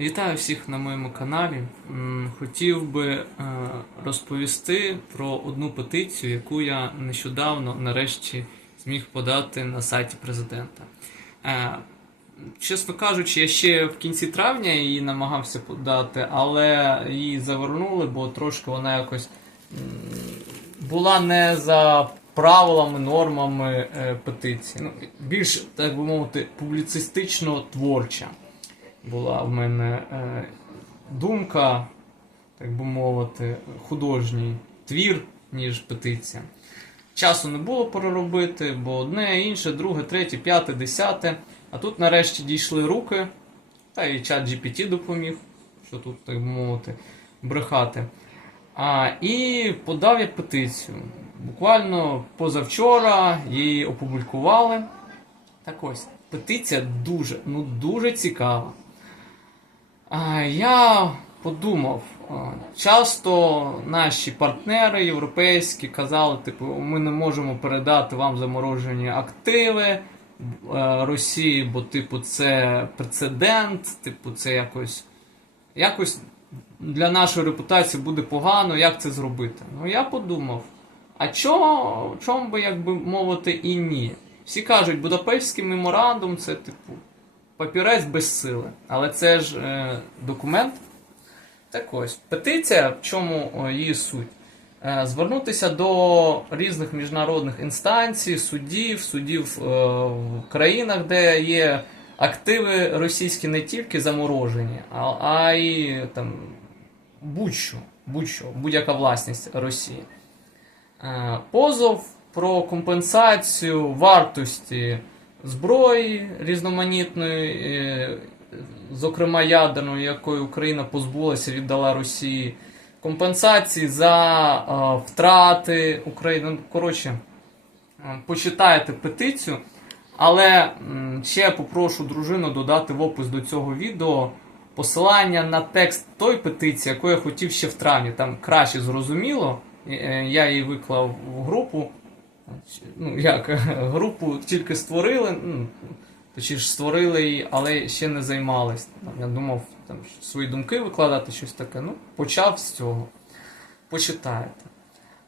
Вітаю всіх на моєму каналі. Хотів би е, розповісти про одну петицію, яку я нещодавно нарешті зміг подати на сайті президента. Е, Чесно кажучи, я ще в кінці травня її намагався подати, але її завернули, бо трошки вона якось була не за правилами, нормами е, петиції. Ну, більш, так би мовити, публіцистично творча була в мене е, думка, так би мовити, художній твір, ніж петиція. Часу не було переробити, бо одне, інше, друге, третє, п'яте, десяте. А тут нарешті дійшли руки, та і чат GPT допоміг, що тут, так би мовити, брехати. А, і подав я петицію. Буквально позавчора її опублікували. Так ось, петиція дуже, ну дуже цікава. Я подумав, часто наші партнери європейські казали, типу, ми не можемо передати вам заморожені активи е, Росії, бо, типу, це прецедент, типу, це якось, якось для нашої репутації буде погано, як це зробити. Ну я подумав, а чого, чому би, як би мовити, і ні? Всі кажуть, Будапештський меморандум це, типу, папірець без сили. Але це ж е, документ. Так ось, петиція, в чому її суть? Е, звернутися до різних міжнародних інстанцій, судів, судів е, в країнах, де є активи російські не тільки заморожені, а, а й там будь-що, будь-що, будь-яка власність Росії. Е, позов про компенсацію вартості зброї різноманітної, е, зокрема ядерної, якої Україна позбулася, віддала Росії, компенсації за е, втрати України. Ну, Коротше, е, почитайте петицію. Але ще попрошу дружину додати в опис до цього відео посилання на текст той петиції, яку я хотів ще в травні. Там краще зрозуміло. Я її виклав в групу. Ну, як групу тільки створили, ну, точніше створили її, але ще не займались. Там, я думав там, свої думки викладати, щось таке. Ну, почав з цього. Почитаєте.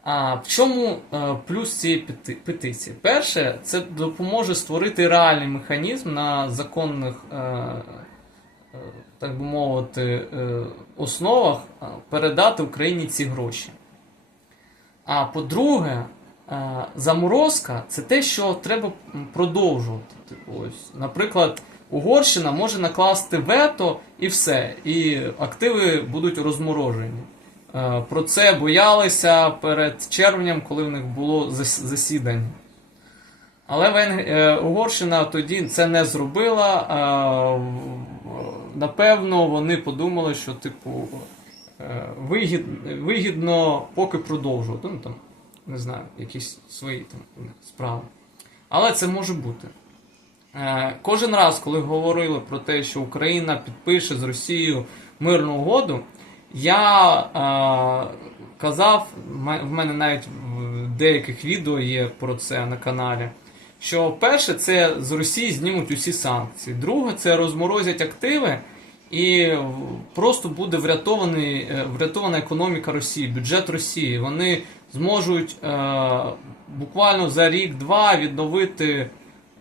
А в чому е, плюс цієї пети- петиції? Перше, це допоможе створити реальний механізм на законних, е, е, так би мовити, е, основах е, передати Україні ці гроші. А по-друге, заморозка це те, що треба продовжувати. Типу, ось, наприклад, Угорщина може накласти вето і все, і активи будуть розморожені. Е, Про це боялися перед червнем, коли в них було засідання. Але е, Угорщина тоді це не зробила. Е, Напевно, вони подумали, що, типу, е, вигід... вигідно поки продовжувати. Ну, там, не знаю, якісь свої там справи. Але це може бути. Е, Кожен раз, коли говорили про те, що Україна підпише з Росією мирну угоду, я е, казав, в мене навіть в деяких відео є про це на каналі. Що перше, це з Росії знімуть усі санкції. Друге, це розморозять активи, і просто буде врятований, е, врятована економіка Росії, бюджет Росії. Вони зможуть е, буквально за рік-два відновити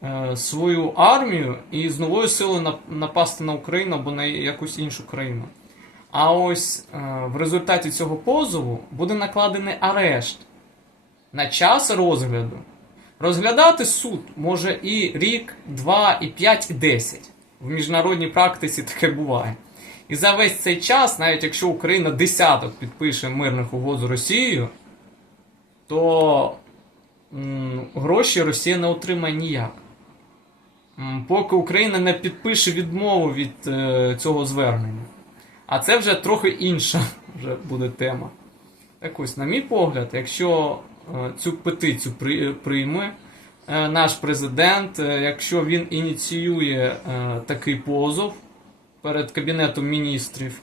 е, свою армію і з новою силою напасти на Україну або на якусь іншу країну. А ось е, в результаті цього позову буде накладений арешт на час розгляду. Розглядати суд може і рік, два, і п'ять, і десять. В міжнародній практиці таке буває. І за весь цей час, навіть якщо Україна десяток підпише мирних угод з Росією, то гроші Росія не отримає ніяк. Поки Україна не підпише відмову від е, цього звернення. А це вже трохи інша вже буде тема. Так ось, на мій погляд, якщо е, цю петицію при, прийме е, наш президент, якщо він ініціює такий позов перед Кабінетом міністрів,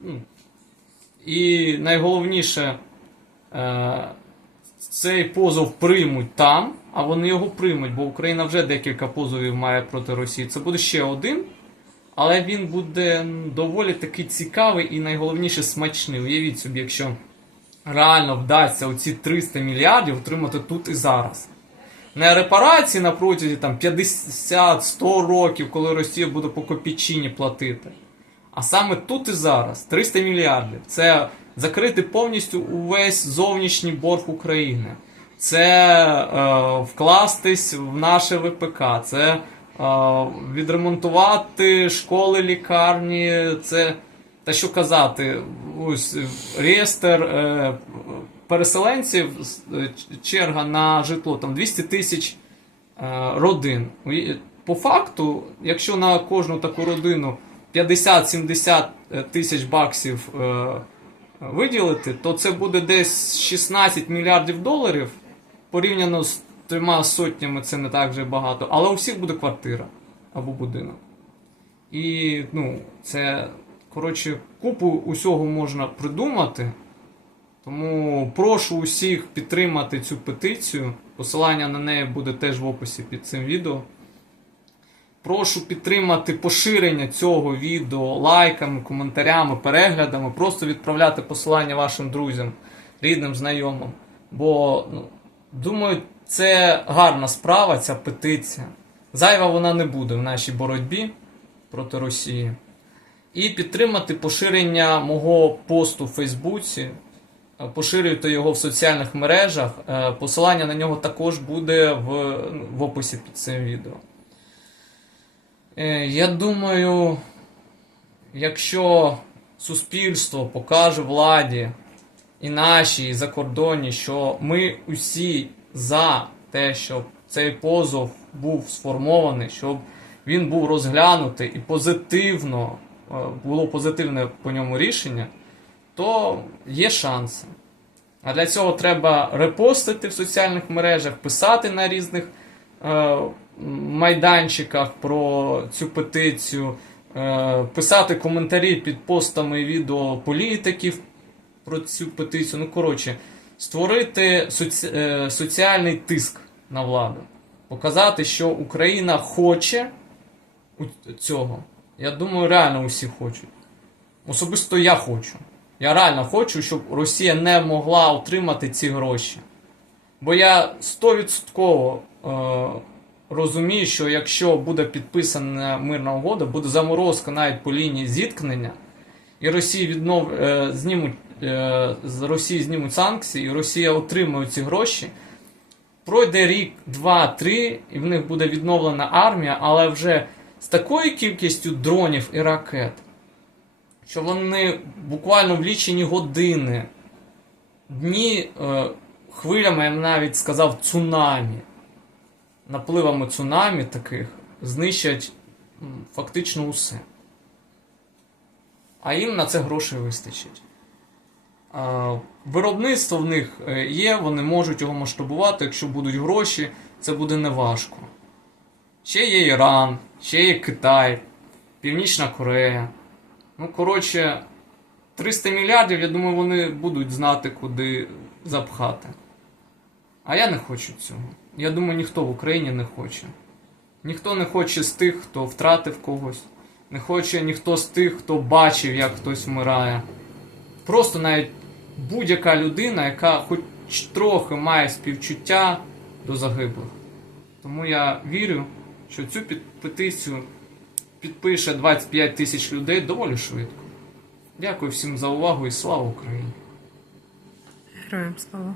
ну, і найголовніше, цей позов приймуть там, а вони його приймуть, бо Україна вже декілька позовів має проти Росії. Це буде ще один. але він буде доволі таки цікавий і найголовніше смачний. Уявіть собі, якщо реально вдасться оці 300 мільярдів отримати тут і зараз. Не репарації на протязі там 50-100 років, коли Росія буде по копійчині платити. А саме тут і зараз 300 мільярдів. Це закрити повністю увесь зовнішній борг України. Це е, вкластись в наше ВПК, це е, відремонтувати школи, лікарні, це та що казати, ось е, реєстр е, переселенців, е, черга на житло там 200 тисяч е, родин. По факту, якщо на кожну таку родину 50-70 тисяч баксів е, виділити, то це буде десь 16 мільярдів доларів. Порівняно з трьома сотнями це не так вже багато, але у всіх буде квартира або будинок. І ну, це, коротше, купу усього можна придумати. Тому прошу усіх підтримати цю петицію. Посилання на неї буде теж в описі під цим відео. Прошу підтримати поширення цього відео лайками, коментарями, переглядами, просто відправляти посилання вашим друзям, рідним, знайомим. Бо, ну, думаю, це гарна справа, ця петиція. Зайва вона не буде в нашій боротьбі проти Росії. І підтримати поширення мого посту в Фейсбуці. Е, Поширюйте його в соціальних мережах. Е, Посилання на нього також буде в, ну, в описі під цим відео. Е, Я думаю, якщо суспільство покаже владі і нашій, і закордонні, що ми усі за те, щоб цей позов був сформований, щоб він був розглянутий і позитивно е, було позитивне по ньому рішення, то є шанси. А для цього треба репостити в соціальних мережах, писати на різних е, майданчиках про цю петицію, е, писати коментарі під постами відео політиків про цю петицію. Ну, коротше, створити соці... е, соціальний тиск на владу, показати, що Україна хоче цього. Я думаю, реально усі хочуть. Особисто я хочу. Я реально хочу, щоб Росія не могла отримати ці гроші. Бо я 100% розумію, що якщо буде підписана мирна угода, буде заморозка навіть по лінії зіткнення, і Росії віднов, е, знімуть, е, з Росії знімуть санкції, і Росія отримує ці гроші. Пройде рік, два, три, і в них буде відновлена армія, але вже з такою кількістю дронів і ракет, що вони буквально в лічені години, дні е, хвилями, я навіть сказав, цунамі, напливами цунамі таких знищать фактично усе. А їм на це грошей вистачить. Виробництво в них е, є, вони можуть його масштабувати, якщо будуть гроші, це буде неважко. Ще є Іран, ще є Китай, Північна Корея. Ну, коротше, 300 мільярдів, я думаю, вони будуть знати, куди запхати. А я не хочу цього. Я думаю, ніхто в Україні не хоче. Ніхто не хоче з тих, хто втратив когось. Не хоче ніхто з тих, хто бачив, як хтось вмирає. Просто навіть будь-яка людина, яка хоч трохи має співчуття до загиблих. Тому я вірю, що цю петицію підпише 25 тисяч людей доволі швидко. Дякую всім за увагу і слава Україні! Героям слава.